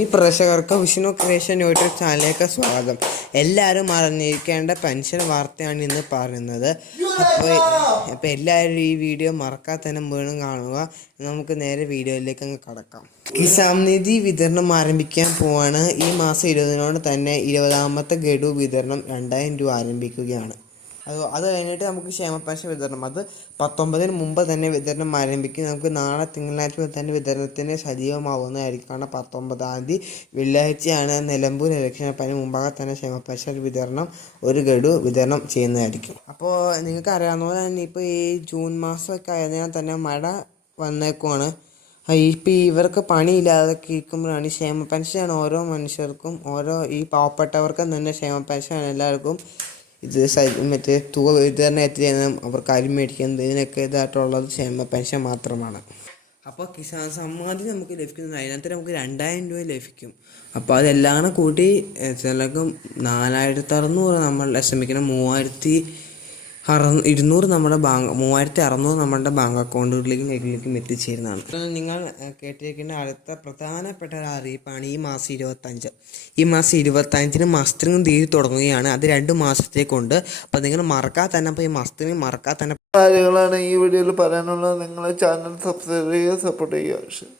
ഈ പ്രേക്ഷകർക്ക് Vishnu creation YouTube ചാനലിലേക്ക് സ്വാഗതം. എല്ലാവരും അറിഞ്ഞിരിക്കേണ്ട പെൻഷൻ വാർത്തയാണ് ഇന്ന് പറയുന്നത്. അപ്പോൾ അപ്പോൾ എല്ലാവരും ഈ വീഡിയോ മറക്കാതെ തന്നെ വീണ്ടും കാണുക. നമുക്ക് നേരെ വീഡിയോയിലേക്ക് അങ്ങ് കടക്കാം. ഈ നിധി വിതരണം ആരംഭിക്കാൻ പോവാണ്. ഈ മാസം ഇരുപതിനോട് തന്നെ ഇരുപതാമത്തെ ഗഡു വിതരണം രണ്ടായിരം രൂപ ആരംഭിക്കുകയാണ്. അത് അത് കഴിഞ്ഞിട്ട് നമുക്ക് ക്ഷേമ പെൻഷൻ വിതരണം. അത് പത്തൊമ്പതിന് മുമ്പ് തന്നെ വിതരണം ആരംഭിക്കും. നമുക്ക് നാളെ തിങ്കളാഴ്ച മുതൽ തന്നെ വിതരണത്തിന് സജീവമാവുന്നതായിരിക്കും. കാരണം പത്തൊമ്പതാം തീയതി വെള്ളിയാഴ്ചയാണ് നിലമ്പൂർ ഇലക്ഷൻ. അതിന് മുമ്പാകെ തന്നെ ക്ഷേമ പെൻഷൻ വിതരണം ഒരു ഗഡു വിതരണം ചെയ്യുന്നതായിരിക്കും. അപ്പോൾ നിങ്ങൾക്ക് അറിയാവുന്ന പോലെ തന്നെ ഇപ്പോൾ ഈ ജൂൺ മാസമൊക്കെ ആയതിനാൽ തന്നെ മഴ വന്നേക്കുവാണ്. ഇപ്പം ഇവർക്ക് പണിയില്ലാതെ ഇരിക്കുമ്പോഴാണ് ക്ഷേമ പെൻഷൻ ഓരോ മനുഷ്യർക്കും ഓരോ ഈ പാവപ്പെട്ടവർക്കും തന്നെ ക്ഷേമ പെൻഷൻ എല്ലാവർക്കും ഇത് മറ്റേ തുക വിതരണം എത്തിച്ചേരുന്നതും അവർക്ക് അരി മേടിക്കുന്നത് ഇതിനൊക്കെ ഇതായിട്ടുള്ളത് ക്ഷേമ പെൻഷൻ മാത്രമാണ്. അപ്പോൾ കിസാൻ സമ്മാനം നമുക്ക് ലഭിക്കുന്നത് അതിനകത്ത് നമുക്ക് രണ്ടായിരം രൂപ ലഭിക്കും. അപ്പോൾ അതെല്ലാം കൂടി ചിലക്കും നാലായിരത്തി അറുന്നൂറ് നമ്മൾ ശ്രമിക്കണം മൂവായിരത്തി അറ ഇരുന്നൂറ് നമ്മുടെ ബാങ്ക് മൂവായിരത്തി അറുന്നൂറ് നമ്മുടെ ബാങ്ക് അക്കൗണ്ടുകളിലേക്കും കൈകളിലേക്കും എത്തിച്ചേരുന്നതാണ്. നിങ്ങൾ കേട്ടിരിക്കേണ്ട അടുത്ത പ്രധാനപ്പെട്ട ഒരു അറിയിപ്പാണ് ഈ മാസം ഇരുപത്തഞ്ച്. ഈ മാസം ഇരുപത്തഞ്ചിന് മസ്തിങ് തീയതി തുടങ്ങുകയാണ്. അത് രണ്ട് മാസത്തേക്കുണ്ട്. അപ്പോൾ നിങ്ങൾ മറക്കാതെ തന്നെ അപ്പോൾ ഈ മസ്തിങ് മറക്കാതെ തന്നെ കാര്യങ്ങളാണ് ഈ വീഡിയോയിൽ പറയാനുള്ളത്. നിങ്ങളെ ചാനൽ സബ്സ്ക്രൈബ് ചെയ്യുക സപ്പോർട്ട് ചെയ്യുക.